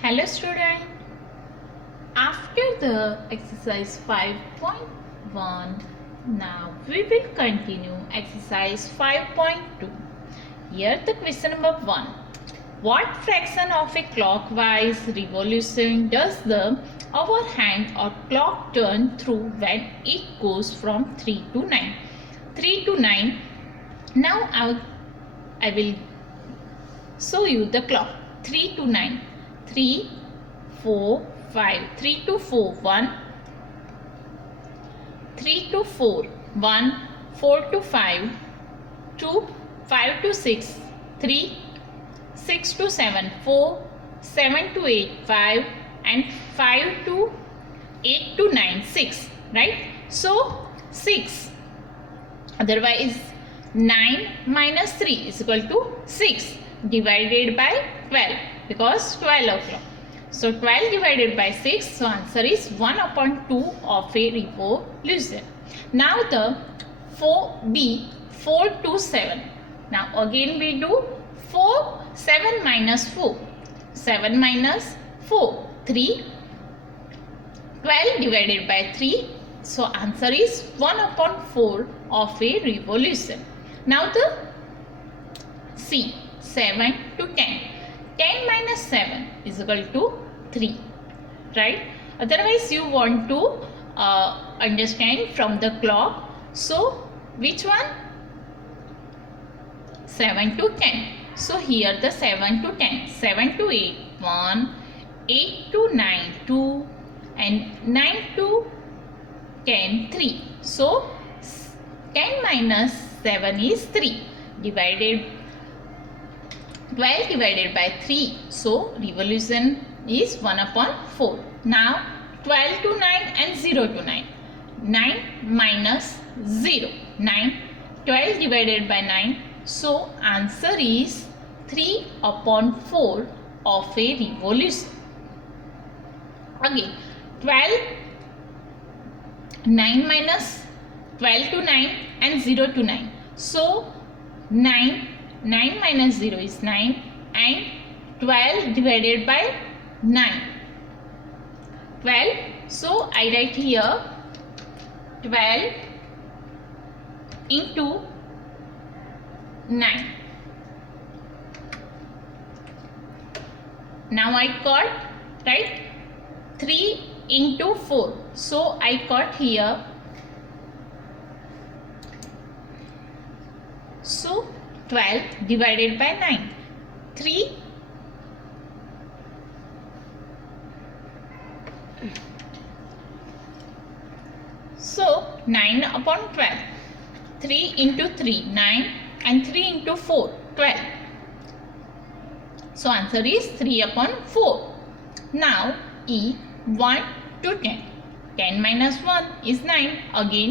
Hello student, after the exercise 5.1, now we will continue exercise 5.2. Here the question number 1. What fraction of a clockwise revolution does the hour hand or clock turn through when it goes from 3 to 9? 3 to 9. Now I will show you the clock. 3 to 9. 3, 4, 5. 3 to 4, 1. 3 to 4, 1. 4 to 5, 2. 5 to 6, 3. 6 to 7, 4. 7 to 8, 5. And 5 to 8 to 9, 6. Right? So, 6. Otherwise, 9 minus 3 is equal to 6 divided by 12 because 12 o'clock. So 12 divided by 6, so answer is 1/2 of a revolution. Now the 4b, 4 to 7. Now again we do 4, 7 minus 4. 7 minus 4, 3. 12 divided by 3. So answer is 1/4 of a revolution. Now the C, 7 to 10. 10 minus 7 is equal to 3. Right? Otherwise you want to understand from the clock. So which one? 7 to 10. So here the 7 to 10. 7 to 8, 1. 8 to 9, 2. And 9 to 10, 3. So 10 minus 7 is 3. Divided 12 divided by 3. So revolution is 1/4. Now 12 to 9 and 0 to 9. 9 minus 0. 9. 12 divided by 9. So answer is 3/4 of a revolution. Again 12. 9 minus 12 to 9 and 0 to 9. So 9 minus 0 is 9 and 12 divided by 9. 12. So I write here 12 into 9. Now I got, right, 3 into 4. So I got here. So 12 divided by 9. 3. So 9/12. 3 into 3, 9. And 3 into 4, 12. So answer is 3/4. Now E, 1 to 10. 10 minus 1 is 9. Again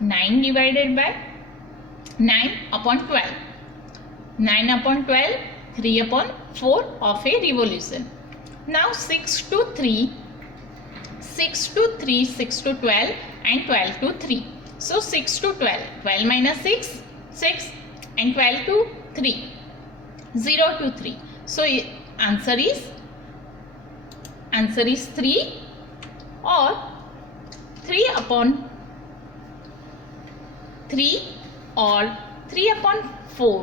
9 divided by 9/12. 9/12, 3/4 of a revolution. Now 6 to 3, 6 to 3, 6 to 12 and 12 to 3. So 6 to 12, 12 minus 6, 6 and 12 to 3, 0 to 3. So answer is 3 or 3/3 or 3/4.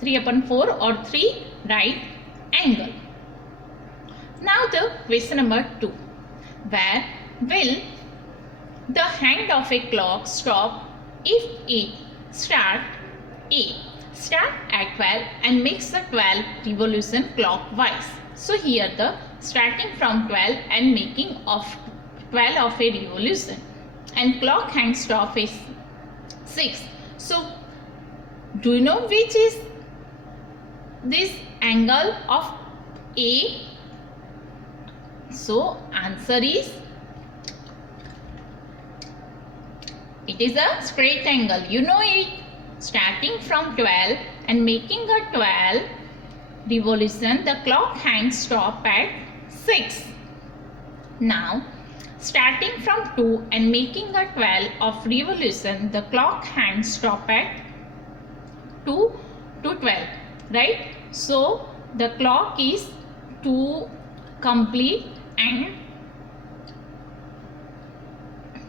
3/4 or 3 right angle. Now the question number 2. Where will the hand of a clock stop if it start at 12 and makes the 12 revolution clockwise? So here the starting from 12 and making of 12 of a revolution, and clock hand stop is 6. So do you know which is this angle of A? So answer is, it is a straight angle. You know it. Starting from 12 and making a 12 revolution, the clock hand stop at 6. Now starting from 2 and making a 12 of revolution, the clock hand stop at 2 to 12, right? So the clock is to complete and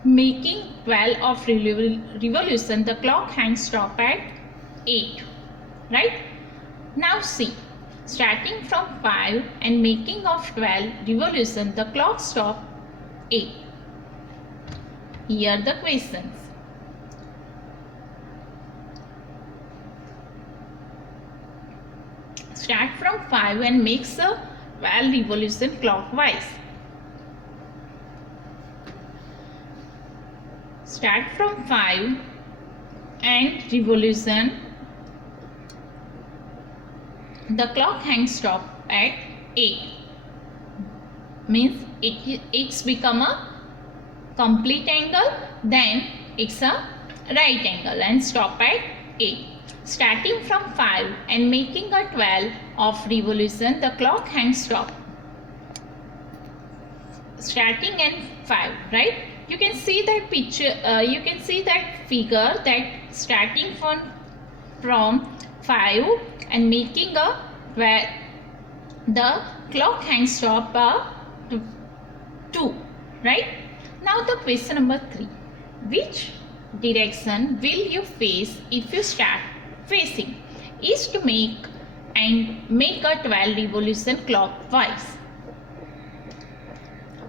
making 12 of revolution, the clock hands stop at 8, right? Now see, starting from 5 and making of 12 revolution, the clock stop 8. Here are the questions. Start from 5 and makes a 12 revolution clockwise. Start from 5 and revolution, the clock hands stop at 8. Means it's become a complete angle, then it's a right angle and stop at 8. Starting from 5 and making a 12 of revolution, the clock hands stop. Starting at 5, right? You can see that picture, you can see that figure, that starting from 5 and making a 12, the clock hands stop to 2, right? Now the question number 3. Which direction will you face if you start facing east to make a 12 revolution clockwise?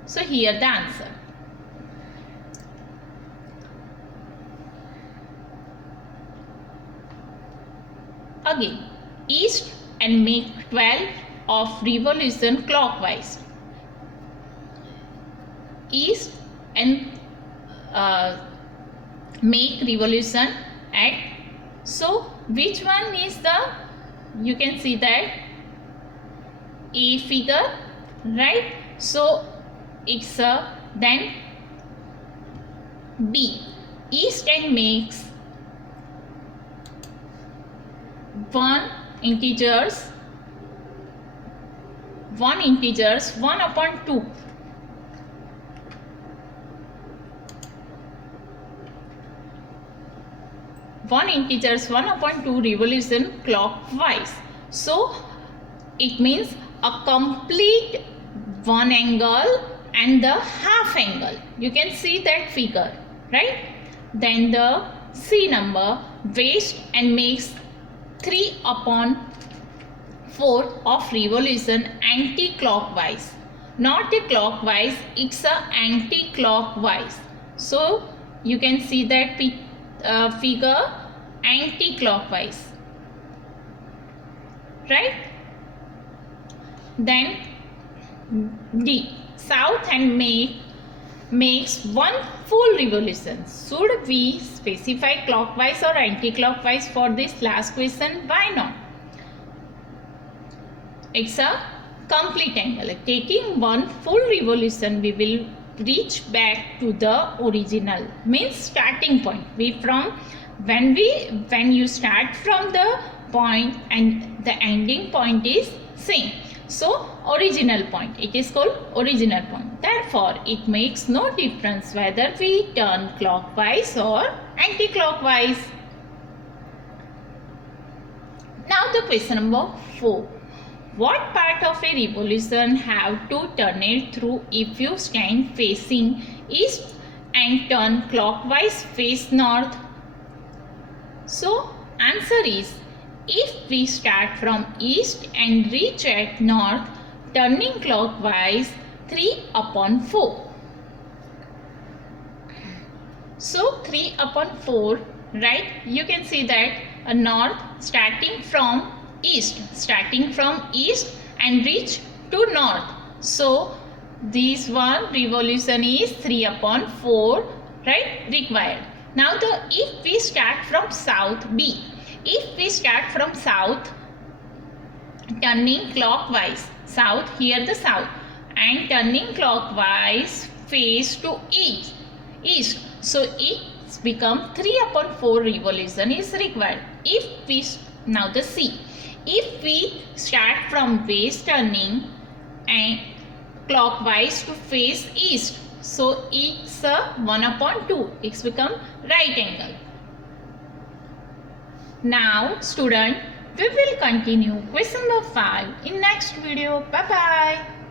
So here the answer. Again, east and make 12 of revolution clockwise. East and make revolution at, so which one is the, you can see that A figure, right? So it's then B, east and makes 1 integers 1 upon 2. One integers 1 upon 2 revolution clockwise. So it means a complete 1 angle and the half angle. You can see that figure, right? Then the C number, waste and makes 3 upon 4 of revolution anti-clockwise. Not a clockwise, it's a anti-clockwise. So you can see that figure anti-clockwise, right? Then D, south and makes 1 full revolution. Should we specify clockwise or anti-clockwise for this last question? Why not? It's a complete angle. Taking 1 full revolution, we will reach back to the original, means starting point. When you start from the point and the ending point is same, so original point, it is called original point. Therefore it makes no difference whether we turn clockwise or anti-clockwise. Now the question number 4. What part of a revolution have to turn it through if you stand facing east and turn clockwise face north? So answer is, if we start from east and reach at north, turning clockwise 3 upon 4. So 3 upon 4, right? You can see that a north starting from east and reach to north. So this one revolution is 3 upon 4, right, required. Now if we start from south, B, if we start from south, turning clockwise, south, here the south, and turning clockwise face to east, so it's become 3 upon 4 revolution is required. Now the C, if we start from west turning and clockwise to face east, so it's 1 upon 2, it's become right angle. Now student, We will continue question number 5 in next video. Bye bye.